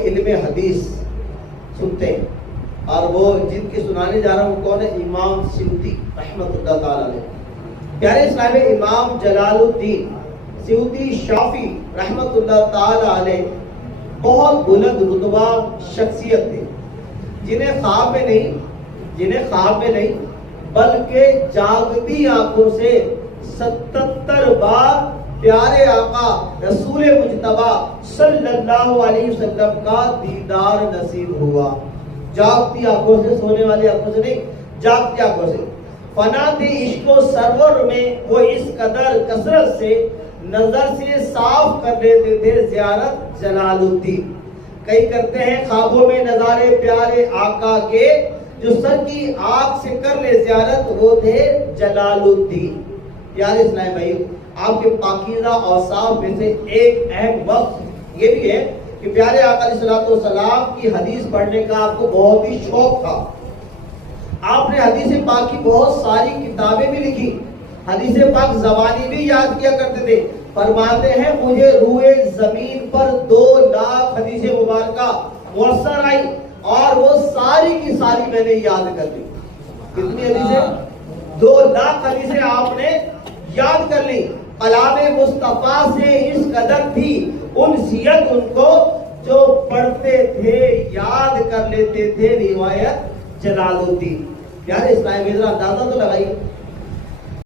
علم حدیث سنتے ہیں، اور وہ جن کی سنانے جا رہا ہوں کون ہے؟ امام سیوطی رحمۃ اللہ تعالی علیہ۔ پیارے اسلام امام جلال الدین سیوطی شافی رحمۃ اللہ تعالی علیہ بہت بلند رتبہ شخصیت تھے، جنہیں خواب میں نہیں بلکہ جاگتی آنکھوں سے 77 بار پیارے آقا رسول مجتبی صلی اللہ علیہ وسلم کا دیدار نصیب ہوا۔ جاگتی آنکھوں سے، سونے والی آنکھوں سے نہیں، جاگتی آنکھوں سے۔ فنا تھی عشق و سرور میں وہ اس قدر کثرت سے نظر سے صاف کر لیتے تھے زیارت جلال الدین۔ کئی کرتے ہیں خوابوں میں نظارے پیارے آقا کے، جو سر کی آنکھ سے کر لے زیارت وہ تھے جلال الدین۔ پیارے اسلام بھائی، آپ کے پاکیزہ اوصاف میں سے ایک اہم وقت یہ بھی ہے کہ پیارے آقا علیہ الصلوۃ والسلام کی حدیث پڑھنے کا آپ کو بہت ہی شوق تھا۔ آپ نے حدیث پاک کی بہت ساری کتابیں بھی لکھی، حدیث پاک زبانی بھی یاد کیا کرتے تھے۔ فرماتے ہیں مجھے روئے زمین پر 2 لاکھ حدیث مبارکہ میسر آئی اور وہ ساری کی ساری میں نے یاد کر لی۔ کتنی حدیثیں؟ 2 لاکھ حدیثیں آپ نے یاد کر لی۔ کلام مصطفیٰ سے اس قدر تھی انسیت ان کو، جو پڑھتے تھے یاد کر لیتے تھے روایت جلال الدین۔ پیارے اسلام میں اندازہ تو لگائی